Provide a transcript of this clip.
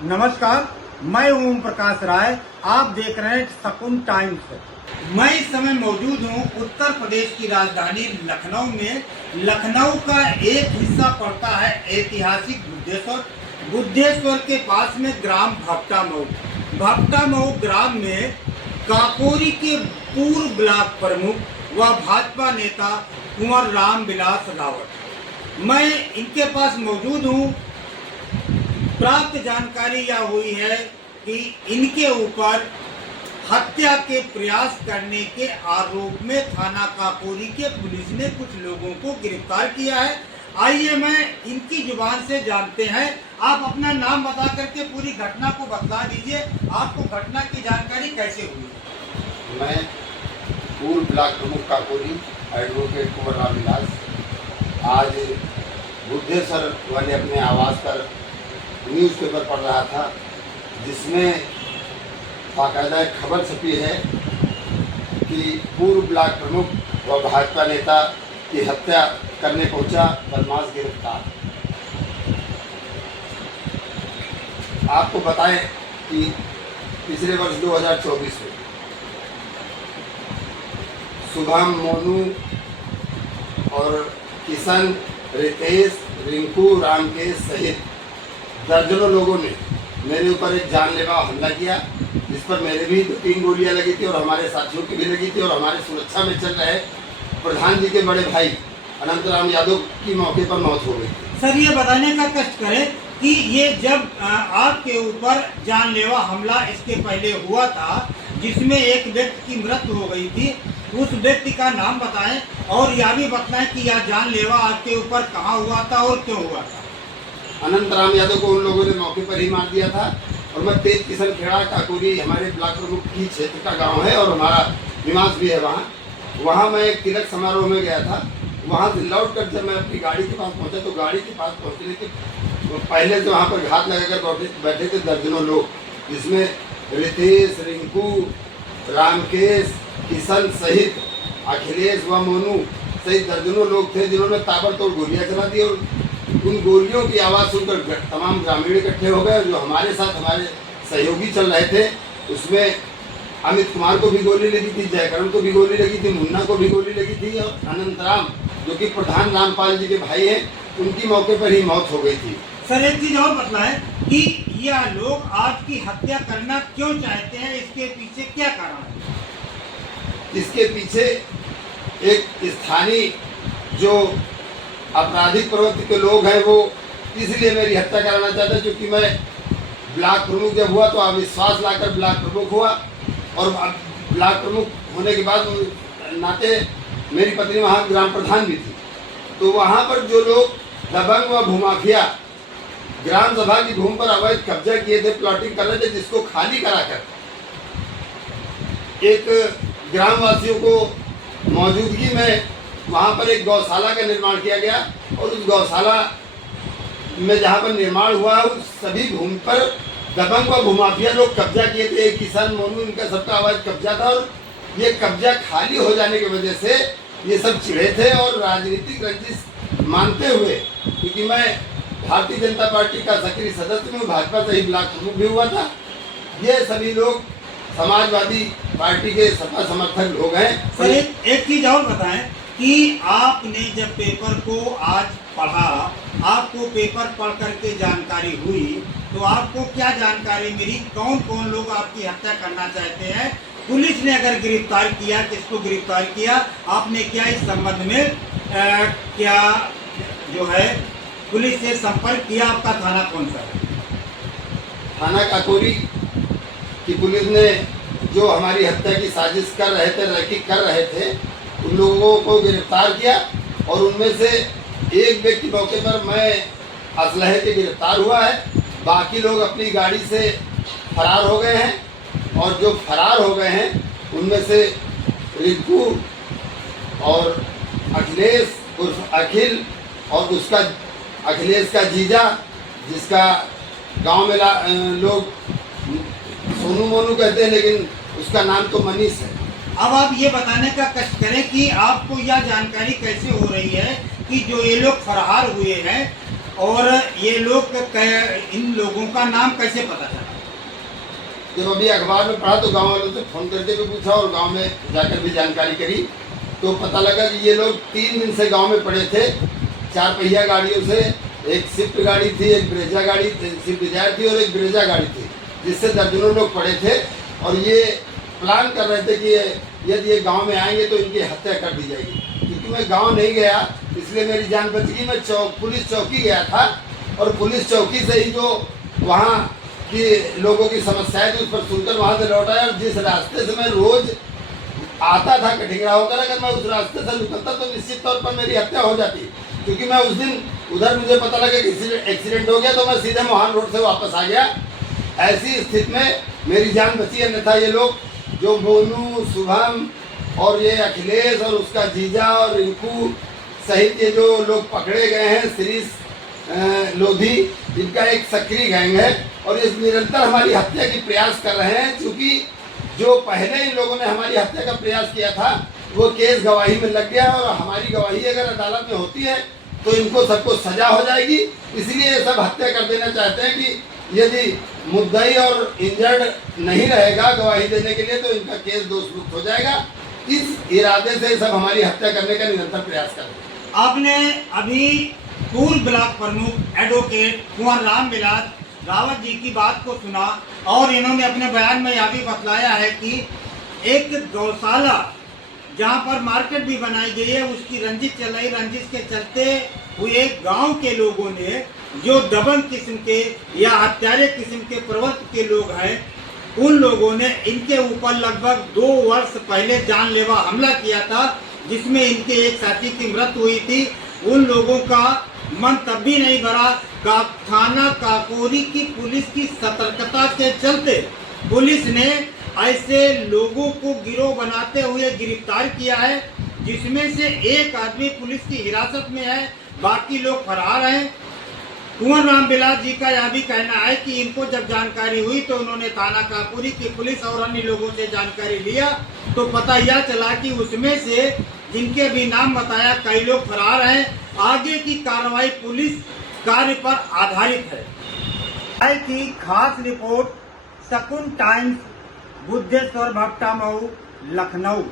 नमस्कार, मैं ओम प्रकाश राय। आप देख रहे हैं शकुन टाइम्स। मैं इस समय मौजूद हूँ उत्तर प्रदेश की राजधानी लखनऊ में। लखनऊ का एक हिस्सा पड़ता है ऐतिहासिक बुद्धेश्वर। बुद्धेश्वर के पास में ग्राम भपटा मऊ। भपटा मऊ ग्राम में काकोरी के पूर्व ब्लॉक प्रमुख व भाजपा नेता कुंवर रामविलास रावत, मैं इनके पास मौजूद हूँ। प्राप्त जानकारी यह हुई है कि इनके ऊपर हत्या के प्रयास करने के आरोप में थाना काकोरी के पुलिस ने कुछ लोगों को गिरफ्तार किया है। आइए मैं इनकी जुबान से जानते हैं। आप अपना नाम बता करके पूरी घटना को बता दीजिए। आपको घटना की जानकारी कैसे हुई? मैं पूर्व ब्लॉक प्रमुख काकोरी एडवोकेट कुंवर रामविलास आज बुद्धेश्वर वाले अपने आवास पर न्यूज़पेपर पढ़ रहा था, जिसमें बाकायदा एक खबर छपी है कि पूर्व ब्लॉक प्रमुख व भाजपा नेता की हत्या करने पहुंचा बदमाश गिरफ्तार। आपको बताएं कि पिछले वर्ष 2024 में शुभम, मोनू और किशन, रितेश, रिंकू, रामकेश सहित दर्जनों लोगों ने मेरे ऊपर एक जानलेवा हमला किया, जिस पर मेरे भी 2-3 गोलियां लगी थी और हमारे साथियों की भी लगी थी। और हमारे सुरक्षा में चल रहे प्रधान जी के बड़े भाई अनंतराम यादव की मौके पर मौत हो गई। सर, ये बताने का कष्ट करें कि ये जब आपके ऊपर जानलेवा हमला इसके पहले हुआ था, जिसमें एक व्यक्ति की मृत्यु हो गई थी, उस व्यक्ति का नाम बताएं और यह भी बताएं कि यह जानलेवा आपके ऊपर कहाँ हुआ था और क्यों हुआ था। अनंतराम यादव को उन लोगों ने मौके पर ही मार दिया था। और मैं तेज किशन खेड़ा काकोरी हमारे ब्लॉक प्रमुख की क्षेत्र का गांव है और हमारा निवास भी है वहाँ मैं एक तिलक समारोह में गया था। वहाँ से लौट कर जब मैं अपनी गाड़ी के पास पहुँचा तो गाड़ी के पास पहुँचने के पहले से वहाँ पर घात लगाकर बैठे थे दर्जनों लोग, जिसमें रितेश, रिंकू, रामकेश, किशन सहित अखिलेश व मोनू सहित दर्जनों लोग थे, जिन्होंने ताबड़तोड़ गोलियां चला दी। और उन गोलियों की आवाज़ सुनकर तमाम ग्रामीण इकट्ठे हो गए। जो हमारे साथ हमारे सहयोगी चल रहे थे, उसमें अमित कुमार को भी गोली लगी थी, जयकरण को भी गोली लगी थी, मुन्ना को भी गोली लगी थी और अनंतराम जो कि प्रधान रामपाल जी के भाई हैं, उनकी मौके पर ही मौत हो गई थी। सर, एक चीज और बतलाएं कि यह लोग आपकी हत्या करना क्यों चाहते हैं, इसके पीछे क्या कारण है? इसके पीछे एक स्थानीय जो आपराधिक प्रवृत्ति के लोग हैं, वो इसलिए मेरी हत्या कराना चाहते हैं, क्योंकि मैं ब्लॉक प्रमुख जब हुआ तो अविश्वास लाकर ब्लॉक प्रमुख हुआ। और ब्लॉक प्रमुख होने के बाद नाते मेरी पत्नी वहाँ ग्राम प्रधान भी थी। तो वहाँ पर जो लोग दबंग व भूमाफिया ग्राम सभा की भूमि पर अवैध कब्जा किए थे, प्लॉटिंग कर रहे थे, जिसको खाली कराकर एक ग्रामवासियों को मौजूदगी में वहाँ पर एक गौशाला का निर्माण किया गया। और उस गौशाला में जहाँ पर निर्माण हुआ, उस सभी भूमि पर दबंग व भूमाफिया लोग कब्जा किए थे। किसान, मोनू, इनका सबका अवैध कब्जा था। और ये कब्जा खाली हो जाने की वजह से ये सब चिढ़े थे और राजनीतिक रंजिश मानते हुए, क्योंकि मैं भारतीय जनता पार्टी का सक्रिय सदस्य हूँ, भाजपा से ही ब्लॉक प्रमुख भी हुआ था, ये सभी लोग समाजवादी पार्टी के सपा समर्थक लोग हैं। सर, एक चीज और बताएं कि आपने जब पेपर को आज पढ़ा, आपको पेपर पढ़ करके जानकारी हुई, तो आपको क्या जानकारी मिली? कौन कौन लोग आपकी हत्या करना चाहते हैं? पुलिस ने अगर गिरफ्तार किया, किसको गिरफ्तार किया? आपने क्या इस संबंध में क्या जो है पुलिस से संपर्क किया? आपका थाना कौन सा है? थाना काकोरी की पुलिस ने जो हमारी हत्या की साजिश कर रहे थे, रैकी कर रहे थे, उन लोगों को गिरफ्तार किया। और उनमें से एक व्यक्ति मौके पर मैं असलहे के गिरफ्तार हुआ है। बाकी लोग अपनी गाड़ी से फरार हो गए हैं। और जो फरार हो गए हैं उनमें से रिंकू और अखिलेश उर्फ अखिल और उसका अखिलेश का जीजा, जिसका गांव में लोग सोनू मोनू कहते हैं, लेकिन उसका नाम तो मनीष है। अब आप ये बताने का कष्ट करें कि आपको यह जानकारी कैसे हो रही है कि जो ये लोग फरार हुए हैं और ये लोग इन लोगों का नाम कैसे पता चला? जब अभी अखबार में पढ़ा तो गांव वालों से फोन करके भी पूछा और गांव में जाकर भी जानकारी करी, तो पता लगा कि ये लोग 3 दिन से गांव में पड़े थे। 4 पहिया गाड़ियों से, एक स्विफ्ट गाड़ी थी, एक ब्रेजा गाड़ी, स्विफ्ट डिजायर थी और एक ब्रेजा गाड़ी थी, जिससे दर्जनों लोग पड़े थे। और ये प्लान कर रहे थे कि यदि ये गांव में आएंगे तो इनकी हत्या कर दी जाएगी। क्योंकि मैं गांव नहीं गया इसलिए मेरी जान बच गई। मैं पुलिस चौकी गया था और पुलिस चौकी से ही जो वहाँ कि लोगों की समस्याएं थी उस पर सुनकर वहां से लौट आया। और जिस रास्ते से मैं रोज आता था कटिंगरा होकर, अगर मैं उस रास्ते से निकलता तो निश्चित तौर पर मेरी हत्या हो जाती। क्योंकि मैं उस दिन उधर मुझे पता लगा कि एक्सीडेंट हो गया तो मैं सीधे मोहन रोड से वापस आ गया। ऐसी स्थिति में मेरी जान बची। अन्यथा ये लोग जो मोनू, शुभम और ये अखिलेश और उसका जीजा और रिंकू सहित ये जो लोग पकड़े गए हैं, श्रीश लोधी, इनका एक सक्रिय गैंग है और ये निरंतर हमारी हत्या की प्रयास कर रहे हैं। क्योंकि जो पहले इन लोगों ने हमारी हत्या का प्रयास किया था वो केस गवाही में लग गया और हमारी गवाही अगर अदालत में होती है तो इनको सबको सजा हो जाएगी। इसलिए ये सब हत्या कर देना चाहते हैं कि यदि मुद्दई और इंजर्ड नहीं रहेगा गवाही देने के लिए तो इनका केस दोषमुक्त हो जाएगा। इस इरादे से सब हमारी हत्या करने का निरंतर प्रयास कर रहे हैं। आपने अभी पूर्व ब्लॉक प्रमुख एडवोकेट कुंवर रामविलास रावत जी की बात को सुना और इन्होंने अपने बयान में यह भी बतलाया है कि एक गौशाला जहां पर मार्केट भी बनाई गई है उसकी रंजिश चल रही, रंजिश के चलते हुए गांव के लोगों ने जो दबंग किस्म के या हत्यारे किस्म के प्रवृत्ति के लोग हैं उन लोगों ने इनके ऊपर लगभग 2 वर्ष पहले जानलेवा हमला किया था, जिसमें इनके एक साथी की मृत्यु हुई थी। उन लोगों का मन तब भी नहीं भरा। थाना काकोरी की पुलिस की सतर्कता के चलते पुलिस ने ऐसे लोगों को गिरोह बनाते हुए गिरफ्तार किया है, जिसमें से एक आदमी पुलिस की हिरासत में है, बाकी लोग फरार हैं। कुंवर रामविलास जी का यह भी कहना है कि इनको जब जानकारी हुई तो उन्होंने थाना काकोरी की पुलिस और अन्य लोगों से जानकारी लिया तो पता यह चला कि उसमें से जिनके भी नाम बताया कई लोग फरार हैं। आगे की कार्रवाई पुलिस कार्य पर आधारित है। की खास रिपोर्ट शकुन टाइम्स, बुद्धेश्वर भट्टा मऊ, लखनऊ।